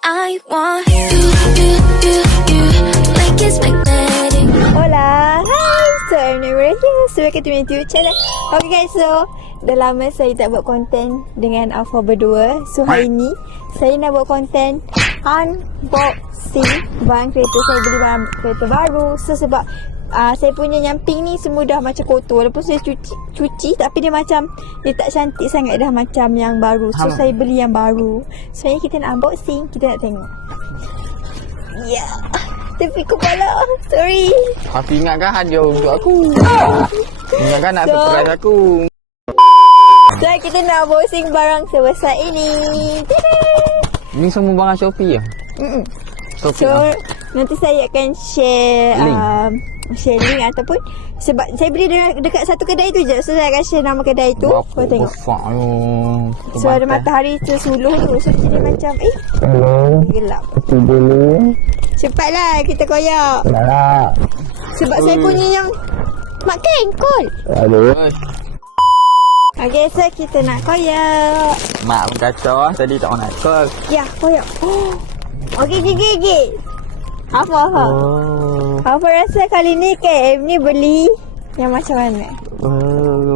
I want like it's magnetic. Hola, hai. So, I'm Nurul here. So, welcome to my YouTube channel. Okay guys, so dah lama saya tak buat konten dengan Alfa berdua. So, hari ni saya nak buat konten unboxing barang kereta. Saya beli barang kereta baru. So, sebab saya punya yang pink ni semua dah macam kotor. Walaupun saya cuci tapi dia macam, dia tak cantik sangat dah macam yang baru. So, saya beli yang baru. So, ni kita nak unboxing. Kita nak tengok. Ya, tepi kepala. Sorry. Tapi ingatkan hadiah untuk aku. Ingatkan nak surprise aku. So, kita nak unboxing barang sebesar ini. Ni semua barang Shopee ya? Shopee So, lah. nanti saya akan share link ataupun sebab saya beli dekat satu kedai tu je. So, saya akan share nama kedai tu. Kau tengok. Besar yo. So, ada matahari tersuluh tu. So, jadi macam gelap. Aku dulu. Cepatlah kita koyak. Nak. Sebab saya punya yang makan kol. Aduh. Okay, so kita nak koyak. Mak pun kacau lah. Tadi tak nak call. Ya, koyak. Okay, gigit. Apa? Apa rasa kali ni KM ni beli yang macam mana?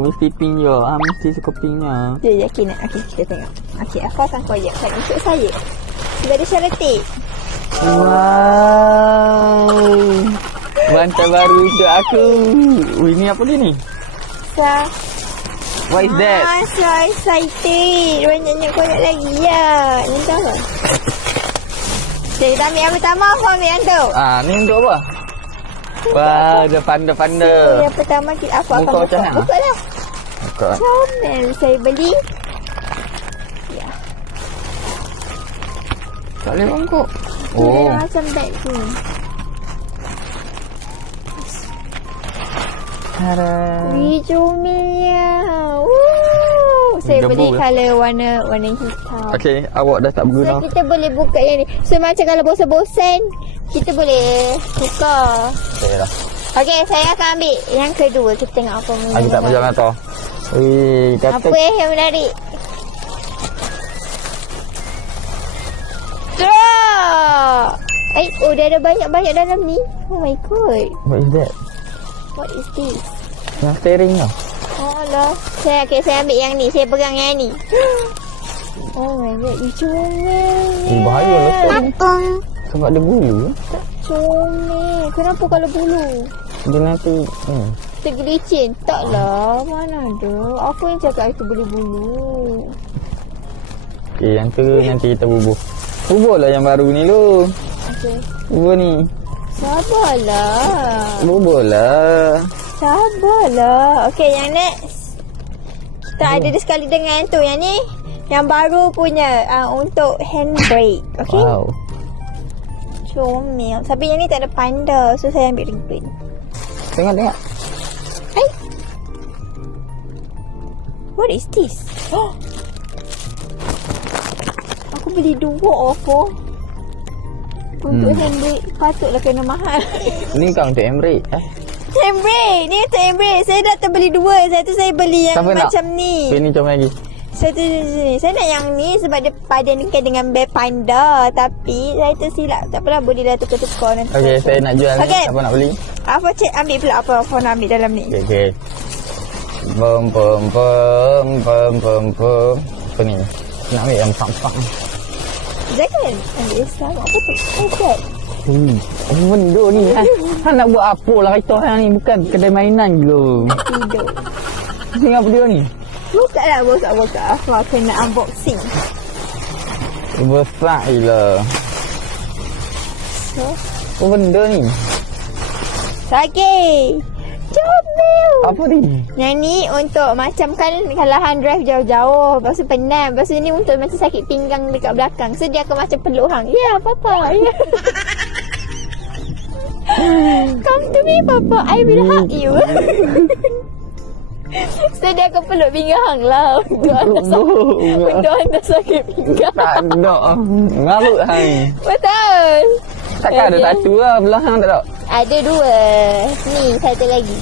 Mesti pink je. Mesti suka pinknya. Dia yakin nak. Okay, kita tengok. Okay, aku akan koyakkan untuk saya. Sudah ada syaratik. Wow. Bantal baru untuk aku. Ini apa dia ni? What is that? So excited. Banyak-banyak koyak lagi ya. Ni tahu apa? Jadi kita ambil yang pertama. Apa ambil yang tu? Ni untuk apa? Wah, ada panda-panda. So, yang pertama kita apa akan Buka macam buka? mana? Buka lah. Buka. Comel saya beli. Ya. Tak boleh bangkuk. Dia macam bag tu. Tada. Wih, comelnya. Saya Debu beli ke? colour warna hitam. Okey, awak dah tak So, berguna. kita boleh buka yang ni. So, macam kalau bosan-bosan, kita boleh buka. Okey lah. Okey, saya akan ambil yang kedua. Kita tengok apa Aku menarik. tak macam mana. Wih, kata Apa yang menarik? Straw! Dia ada banyak-banyak dalam ni. Oh my god. what is that? What is this? Yang steering lah. Oh lah. Saya ambil yang ni. Saya pegang yang ni. Oh my god. Comel. Bahaya lah tu. Sebab dia bulu. Comel. Kenapa kalau bulu? Dia nanti Tergelicin. Taklah. Mana ada. Apa yang cakap itu boleh bulu? Okey, yang tu nanti kita bubuh. Bubuh lah yang baru ni lu. Okey. Bubuh ni. Sabarlah. Bubuh lah. Sabarlah. Okey, yang next. Kita ada sekali dengan tu. Yang ni. Yang baru punya. Untuk handbrake. Okey. Wow. Comel. Tapi yang ni tak ada panda. So, saya ambil ribbon. Tengok. What is this? Aku beli dua offer. Untuk handbrake. Patutlah kena mahal. Ni kau untuk handbrake. Handbrake. Ni untuk handbrake. Saya dah terbeli dua. Saya beli yang Siapa macam nak? ni. Okey, ni comel lagi. Saya nak yang ni sebab dia padankan dengan bear panda. Tapi saya tersilap. Tak apalah, bolehlah tukar-tukar nanti. Okey, saya nak jual ni. Siapa nak beli? Apa cik ambil pula apa nak ambil dalam ni. Okey. Bom. Apa ni? Nak ambil yang pam-pam. Jangan ambil Islam. Apa tu? Okey. Apa benda ni? Han nak buat apa lah kereta hang ni? Bukan kedai mainan ke? Tidur. Tengok apa dia ni? Buka lah, buka. Aku akan nak unboxing. Besar gila. So, Apa benda ni? okay. Comel. Apa ni? Yang ni untuk macam kan kalau hang drive jauh-jauh. Lepas tu penat. Lepas tu ni untuk macam sakit pinggang dekat belakang. So dia akan macam peluk hang. Ya, papa. Ya. Come to me, papa. I will hug you. So dia akan peluk pinggang hang lah. Untuk anda sakit pinggang. Tak ada. Ngarut hang. Betul. Takkan ada satu lah. Belah hang tak ada. Ada dua. Ni, satu lagi.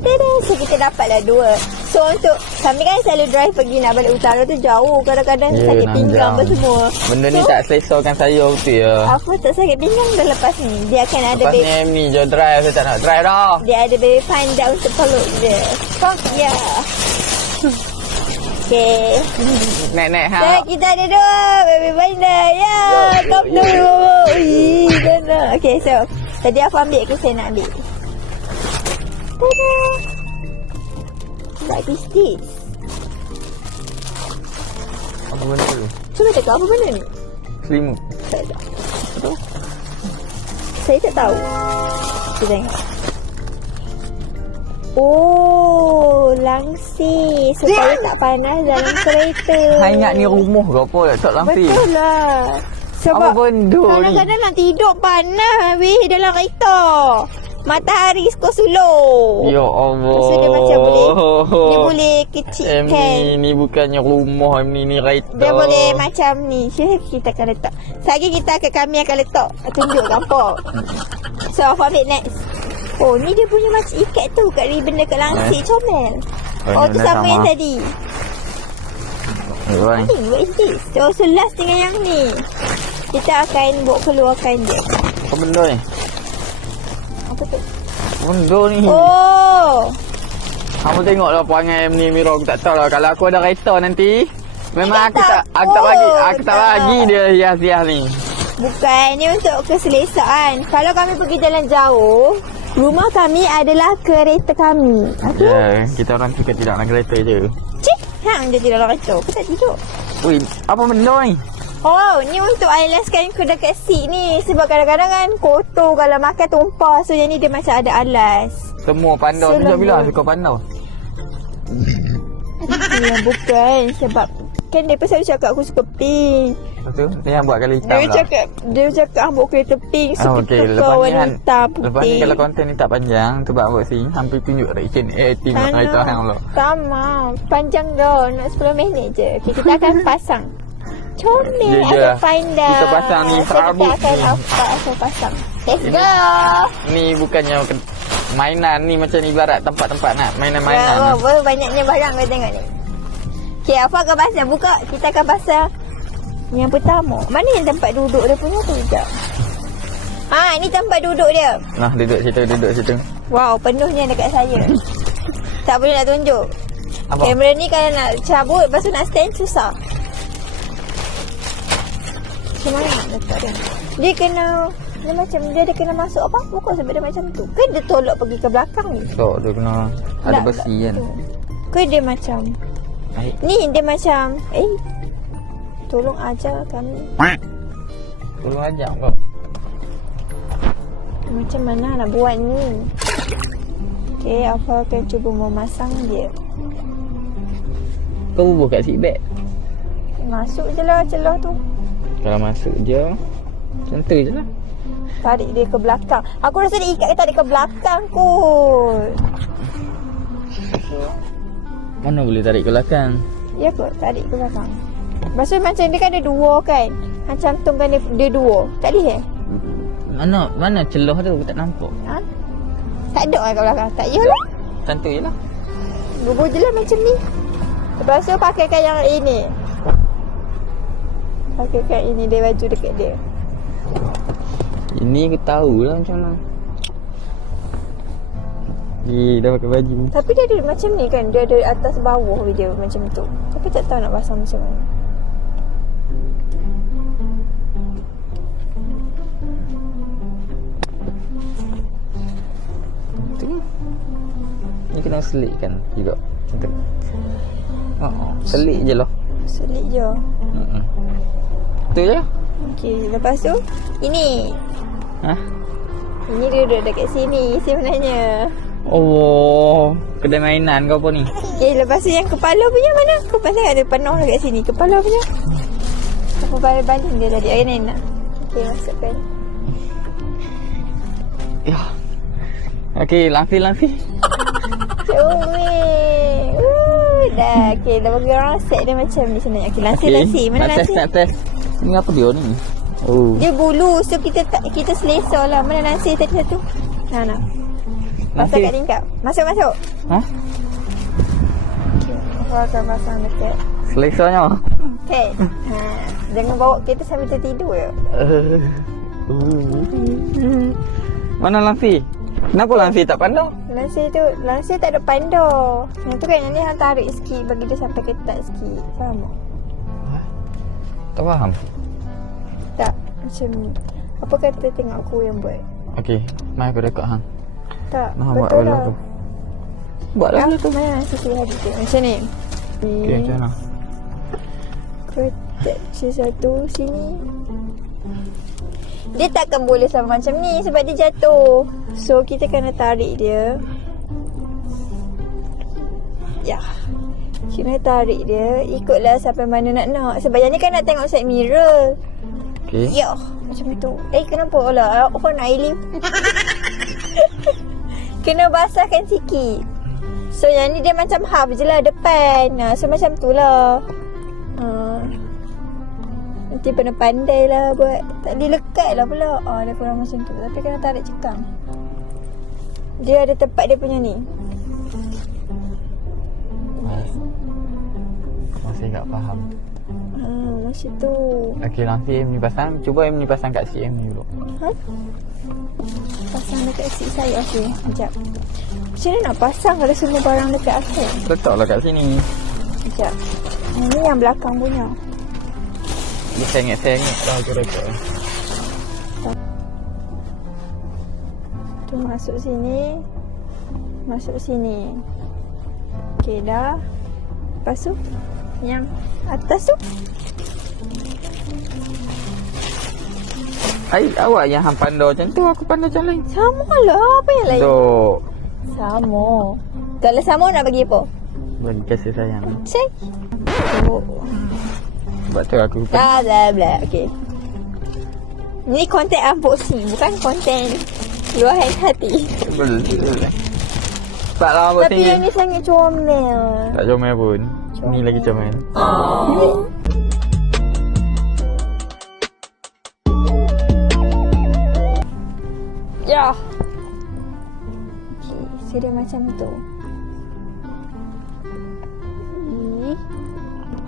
Tada, so kita dapatlah dua. So untuk kami kan selalu drive pergi nak balik utara tu jauh. Kadang-kadang Ya, sakit 6 pinggang jam. apa semua. Benda ni tak selesakan saya betul ya. Apa tak sakit pinggang dah lepas ni. Dia akan ada Lepas ni ni je drive, saya tak nak drive dah. dia ada baby panda untuk peluk dia. Fuck ya. Okay. Naik-naik So, ha. kita ada dua baby panda. Ya, top dulu. Ih, mana. Okay, so tadi aku ambil ke saya nak ambil. Tada. What is this? Apa benda tu? Cuba tengok apa benda ni? Selimut. Saya tak tahu. Saya tak tahu. Kita tengok. Oh, langsir supaya tak panas dalam kereta. Saya ingat ni rumah ke apa tak langsir. Betul lah. Sebab Apa benda ni? kadang-kadang nak tidur panas weh dalam kereta. Matahari suka sulur. Ya Allah. Lepas tu dia macam boleh kecilkan. Ni bukannya rumah, ni kereta. Dia boleh macam ni. Kita akan letak. Sekali kami akan letak. Tunjuk nampak. So, aku ambil next. Oh, ni dia punya macam ikat tu kat ribbon dekat langsir. Comel. Oh, tu sama yang tadi. Right. Ni, what is this? So last dengan yang ni. Kita akan buat keluarkan dia. Apa benda ni? Apa tu? Benda ni. Oh. Kamu tengoklah perangai ni Mira, aku tak tahu lah. Kalau aku ada kereta nanti, memang Dia aku tak bagi dia hias-hias ni. Bukan, ni untuk keselesaan. Kalau kami pergi jalan jauh, rumah kami adalah kereta kami. Okay? Ya, kita orang suka tidak nak kereta je. Cik, hang je tidur dalam kereta. Aku tak tidur. Ui, apa benda ni? Oh, ni untuk alaskan ku dekat seat ni. Sebab kadang-kadang kan kotor kalau makan tumpah. So, yang ni dia macam ada alas. Semua pandau. Sejak bila suka pandau? Ya, bukan. Sebab kan dia selalu cakap aku suka pink. Lepas tu, dia yang buat kali hitam Dia lah. dia cakap ambuk kereta pink. So, Okey, kita lepas ni warna kan, hitam putih. lepas ni kalau konten ni tak panjang, tu buat sini hampir tunjuk reaction team kereta hang lo. Tak mau. Panjang dah. Nak 10 minit je. Okay, kita akan pasang. Comel. Ya, ya. Ada finder. Kita pasang ni, So, serabut kita akan ni. asal pasang. Let's go. Ni bukannya mainan ni, macam ni ibarat tempat-tempat nak mainan-mainan. Ya, banyaknya barang kau tengok ni. Okay, apa akan pasang? Buka. Kita akan pasang yang pertama. Mana yang tempat duduk dia punya tu? Sekejap. Ni tempat duduk dia. Nah, duduk situ. Wow, penuhnya dekat saya. Tak boleh nak tunjuk. Apa? Kamera ni kalau nak cabut, lepas tu nak stand susah. Macam mana nak letak dia? Dia ada kena masuk apa? Bukan sebab dia macam tu. Kan dia tolak pergi ke belakang ni. So, dia kena ada besi kan. Kan dia macam ni dia macam tolong ajar kami. Tolong ajar kau. Macam mana nak buat ni? Okay, apa akan cuba memasang dia. Kau bubuh kat seat belt. Masuk je lah celah tu. Kalau masuk je, macam tu je lah. Tarik dia ke belakang. Aku rasa dia ikat tarik ke belakang kot. Mana boleh tarik ke belakang? Ya kot, tarik ke belakang. Maksud macam dia kan ada dua kan. Macam tu kan dia dua. Tak boleh Mana celah tu? Aku tak nampak. Tak ada kan kat belakang. Tak yalah. Macam tu je lah. Bubur je lah macam ni. Lepas tu pakaikan yang ini. Pakaikan ini dia baju dekat dia. Ini aku tahulah macam mana. Dah pakai baju. Tapi dia ada macam ni kan. Dia ada atas bawah dia macam tu. Tapi tak tahu nak pasang macam mana. Tu. Ni kena selitkan juga. Macam tu. Selit je lah. Selit je. Tu je. Okey, lepas tu ini. Ini dia duduk dekat sini sebenarnya. Oh, kedai mainan kau apa ni? Okey, lepas tu yang kepala punya mana? Aku pasal ada penuh dekat sini. Kepala punya. Aku baling dia tadi. Ayah nak. Okey, masukkan. Ya. Okey, langsir. Comel. Dah. Okey, dah bagi orang set dia macam ni sebenarnya. Okey, langsir. Mana nak langsir? test. Ni apa dia ni? Oh. Dia bulu. So, kita selesa lah. Mana langsir tadi satu? Nah. Pasal kat tingkap. Masuk. Aku akan pasang dekat. Selesanya. Okay. Jangan bawa kereta sambil tertidur ya. Mana Lansi? Kenapa Lansi tak pandang? Lansi tak ada pandor. Yang tu kan yang ni hang tarik sikit bagi dia sampai ketat sikit. Faham tak? Tak faham. Tak, macam ni. Apa kata tengok aku yang buat? Okey, mai aku dekat hang. Tak, Nah, buat betul dulu lah. tu. Buat lah tu. Mana sisi hadis tu? Macam ni. Okey, macam mana? Kotak satu sini. Dia takkan boleh sama macam ni sebab dia jatuh. So kita kena tarik dia. Ya. Kena tarik dia. Ikutlah sampai mana nak. Sebab yang ni kan nak tengok side mirror. Okey. Ya. Macam tu. Kenapa lah? Aku nak air lip. Kena basahkan sikit. So yang ni dia macam half je lah depan. So macam tu lah. Nanti kena pandai lah buat. Tak boleh lekat lah pula. Dia kurang macam tu. Tapi kena tarik cekang. Dia ada tempat dia punya ni. Masih tak faham. Macam tu. Okey, Lansi M ni pasang. Cuba M ni pasang kat CM ni dulu. Pasang dekat seat saya. Okey, sekejap. Macam mana nak pasang kalau semua barang dekat aku? Letaklah kat sini. Sekejap. Ini yang belakang punya. Dia sengit-sengit lah kira-kira. Tu masuk sini. Masuk sini. Okey dah. Lepas tu yang atas tu. Awak yang hang pandai macam tu, aku pandai macam lain. Sama lah. Apa yang lain? Dok. Sama. Kalau sama nak bagi apa? Bagi kasih sayang. Say. Sebab tu aku Bla bla bla. Okey. Ni konten unboxing, bukan konten luahan hati. Betul. Tak lah buat Tapi yang ni sangat comel. tak comel pun. Ni lagi comel. Ya. Okey, so dia macam tu.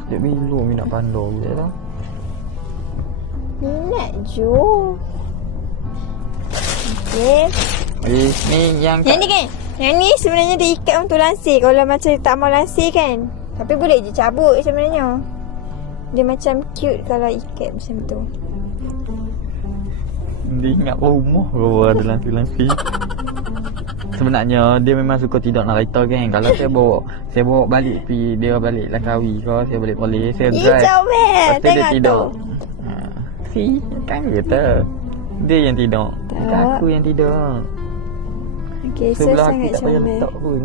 Dia biru mi nak pandai je lah. Minat Jo. Okey. Ni yang Yang ni kan? Yang ni sebenarnya dia ikat untuk lansir. Kalau macam tak mau lansir kan. Tapi boleh je cabut sebenarnya. Dia macam cute kalau ikat macam tu. dia ingat rumah kau ada lansi-lansi. Sebenarnya dia memang suka tidur nak kereta kan. Kalau saya bawa balik pi dia balik Langkawi ke, saya balik polis, saya drive. Comel. Lepas tu dia Tengok tidur. tu. Kan kata. Dia yang tidur. Bukan Tak. aku yang tidur. Okey, so Sebelah aku sangat tak payah comel. letak pun.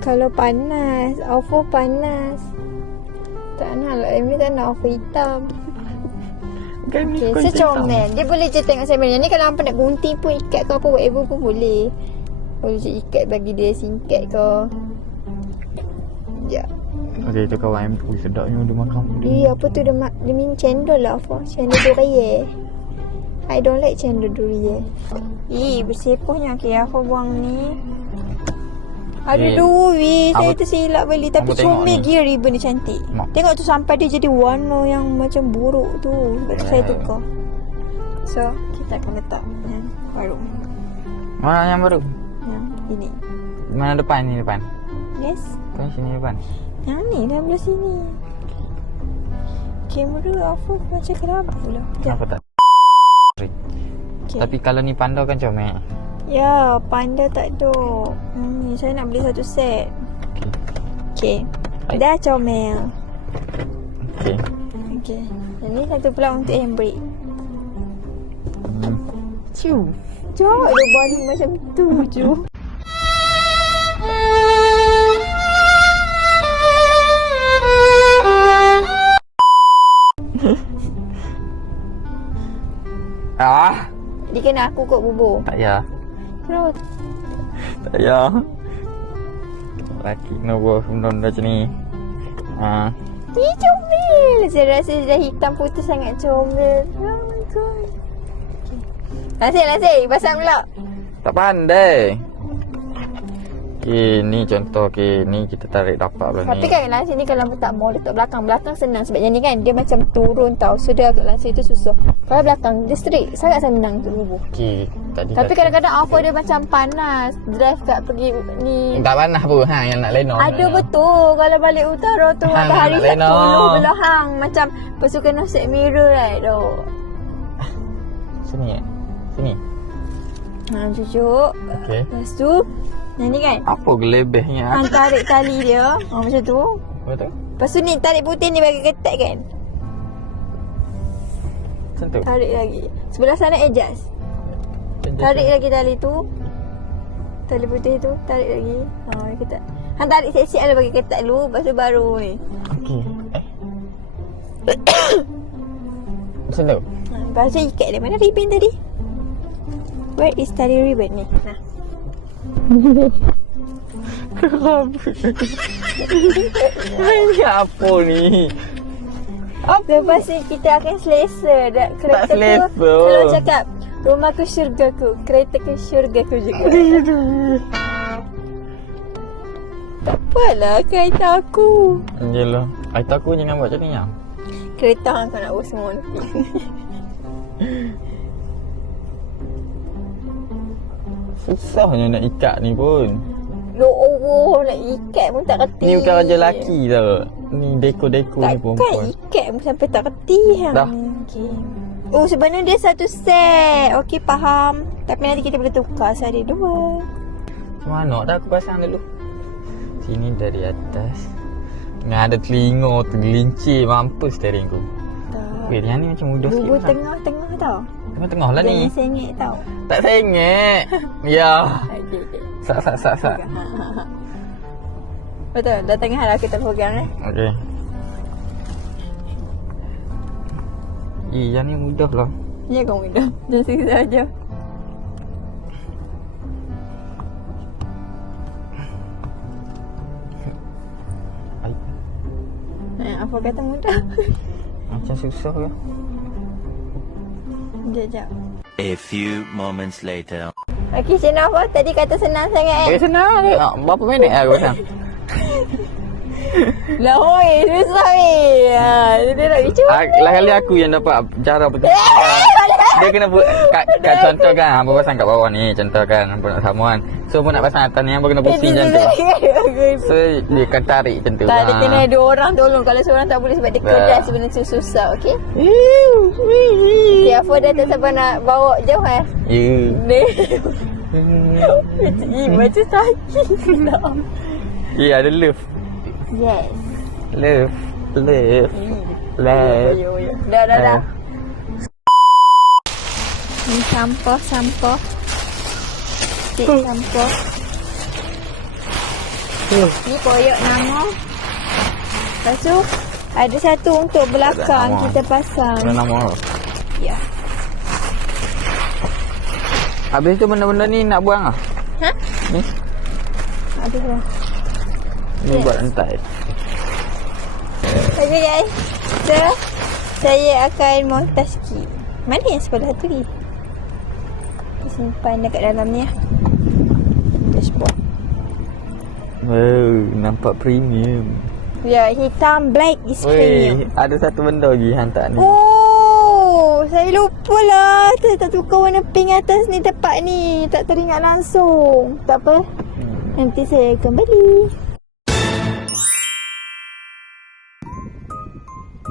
Kalau panas, ofo panas. Tak nak lah, Emily tak nak ofo hitam. Kan ni Okay, kau so hitam. comel. Dia boleh je tengok saya ni. Kalau hampa nak gunting pun, ikat ke apa, whatever pun boleh. Boleh je ikat bagi dia singkat ke. Ya. Okey, tu kawan tu sedapnya dia makan. Apa tu dia minum cendol lah apa. Cendol durian. I don't like cendol durian. Bersepahnya. Okay, aku buang ni. Ada duri. Saya tersilap balik. Tapi Kamu tengok comel ni. gila ribbon dia cantik. Tengok tu sampai dia jadi warna yang macam buruk tu. Sebab tu saya tukar. So, kita akan letak yang baru. Mana yang baru? Yang ini. Mana depan ni depan? Yes. Kan sini depan. Yang ni dah belah sini. Kamera apa macam kerabu lah. Kenapa tak? Okay. Tapi kalau ni pandau kan comel. Ya, panda tak ada. Ni saya nak beli satu set. Okay. Dah comel. Okey. Okay. Yang ni satu pula untuk handbrake. Ciu. Jauh ada baling macam tu je. Dia kena aku kot bubur. Tak payah. Kenapa? Tak payah. Laki no buat benda macam ni. Ih, comel. Saya rasa dah hitam putih sangat comel. Oh my god. Okay. Lansir. Pasang pula. Tak pandai. Okay, ni contoh. Okay, ni kita tarik dapat pula Tapi ni. kan lansir ni kalau tak mau letak belakang. Belakang senang sebab yang ni kan dia macam turun tau. So dia agak lansir tu susah. Kalau belakang dia straight, sangat senang untuk rubuh. Okay, tadi Tapi kadang-kadang apa dia macam panas. Drive kat pergi ni. tak panas pun hang yang nak lenong. Ada betul. Kalau balik utara tu Hang matahari nak lenong. 10 belah hang. Macam lepas tu kena set mirror right tu. Sini Sini. Cucuk. Okay. Lepas tu yang ni kan Apa gelebehnya? hang tarik tali dia. Macam tu. Betul? Lepas tu ni tarik putih ni bagi ketat kan. Macam tu. Tarik lagi. Sebelah sana adjust. Tarik lagi tali tu. Tali putih tu tarik lagi. Ketat. Hang tarik siap-siap dulu bagi ketat dulu. Lepas tu baru ni. Okay. Macam tu. Lepas tu ikat dia. Mana ribbon tadi? Where is tali ribbon ni? Nah. Ini apa ni? Lepas ni kita akan selesa. Kereta selesa. ku, kalau cakap rumah ke syurga ku, kereta ke syurga ku juga. Tak apalah kereta aku. Yelah. Kereta aku jangan buat macam ni ya. Kereta hang kau nak buat semua ni. Susahnya nak ikat ni pun. Ya Allah, nak ikat pun tak reti. Ni bukan raja lelaki tau. Ni deko-deko ni Takkan perempuan. ikat pun sampai tak reti hang. Dah. Okay. Oh sebenarnya dia satu set. Okey faham. Tapi nanti kita boleh tukar sehari dua. Macam mana dah aku pasang dulu. Sini dari atas. Dengan ada telinga tergelincir mampus steering ku. Tak. Weh, yang ni macam mudah sikit. Bubu pasang. tengah-tengah tau. Tengah-tengah lah ni. Jangan sengit tau. Tak sengit. Ya. Okay. Sak. Betul. Dah tengah lah kita pegang Okey. Yang ni mudah lah. Ya kau mudah. Jangan siksa aja. Apa kata mudah? Macam susah ke? Sekejap. A few moments later. Okey, Cina apa? Tadi kata senang sangat Senang ke? Berapa minit aku pasang? Lah hoi, susah weh. Dia nak bicu. Lah kali aku yang dapat cara betul. Dia kena buat kat contoh kan, hampa pasang kat bawah ni, contoh kan, hampa nak sama kan. So hampa nak pasang atas ni, hampa kena pusing macam tu. So dia akan tarik macam tu. Tak, dia kena ada orang tolong. Kalau seorang tak boleh sebab dia keras sebenarnya tu susah, okey? Okay, apa dah tak sabar nak bawa jauh Ya. Macam sakit lah. Ya, ada love. Yes. Love. Dah. Ni sampah. Cik sampah. Ni koyak nama. Lepas tu ada satu untuk belakang nama. kita pasang. Ada nama. Ya. Habis tu benda-benda ni nak buang ah? Ha? Ni. Ada lah. Ni buat rantai. Okay guys. So, saya akan montas sikit. Mana yang sebelah tu ni? Simpan dekat dalam ni lah. Dashboard. Wow, nampak premium. Ya, hitam black is premium. Ada satu benda lagi hantar ni. Oh, saya lupa lah. Saya tak tukar warna pink atas ni tempat ni. Tak teringat langsung. Tak apa. Nanti saya kembali.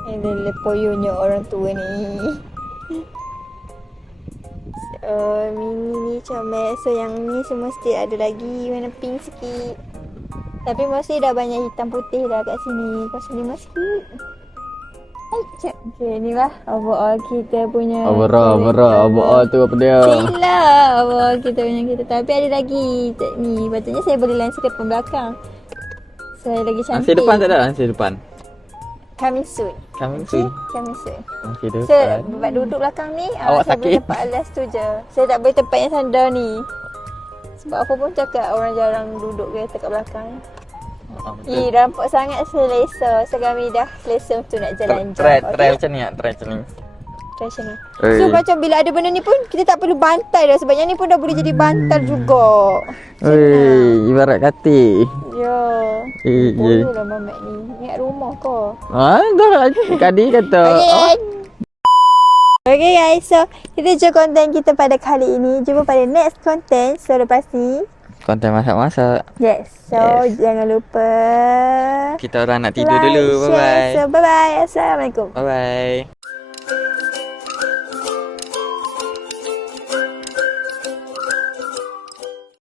Ini lepoyonya orang tua ni. Mini ni comel. So yang ni semua still ada lagi warna pink sikit. Tapi mostly dah banyak hitam putih dah kat sini. Pasal lima sikit. Okay, ni lah overall kita punya. Overall tu apa dia? Sila overall kita punya kita. Tapi ada lagi ni. Patutnya saya beli lensa depan belakang. Saya lagi cantik. Ansir depan tak ada? Ansir depan. Coming soon. Coming soon. Coming soon. Ansir So, depan. sebab duduk belakang ni, Awak saya sakit? boleh tempat alas tu je. Saya tak boleh tempat yang sandar ni. Sebab apa pun cakap orang jarang duduk kereta kat belakang. Nampak sangat selesa. So kami dah selesa untuk nak jalan-jalan. Try macam ni lah. Try macam ni. tradisional. Eh. So macam bila ada benda ni pun kita tak perlu bantal dah sebab yang ni pun dah boleh jadi bantal juga. Oi, ibarat katil. Ya. Ya. Bolehlah mamat ni. Ingat rumah kau. Dah Kadi kata. Okay. Okay guys, so kita je konten kita pada kali ini. Jumpa pada next konten. So lepas ni, Konten masak-masak. yes. So Yes. jangan lupa Kita orang nak tidur like, dulu. share. Bye-bye. So bye bye. Assalamualaikum. Bye-bye.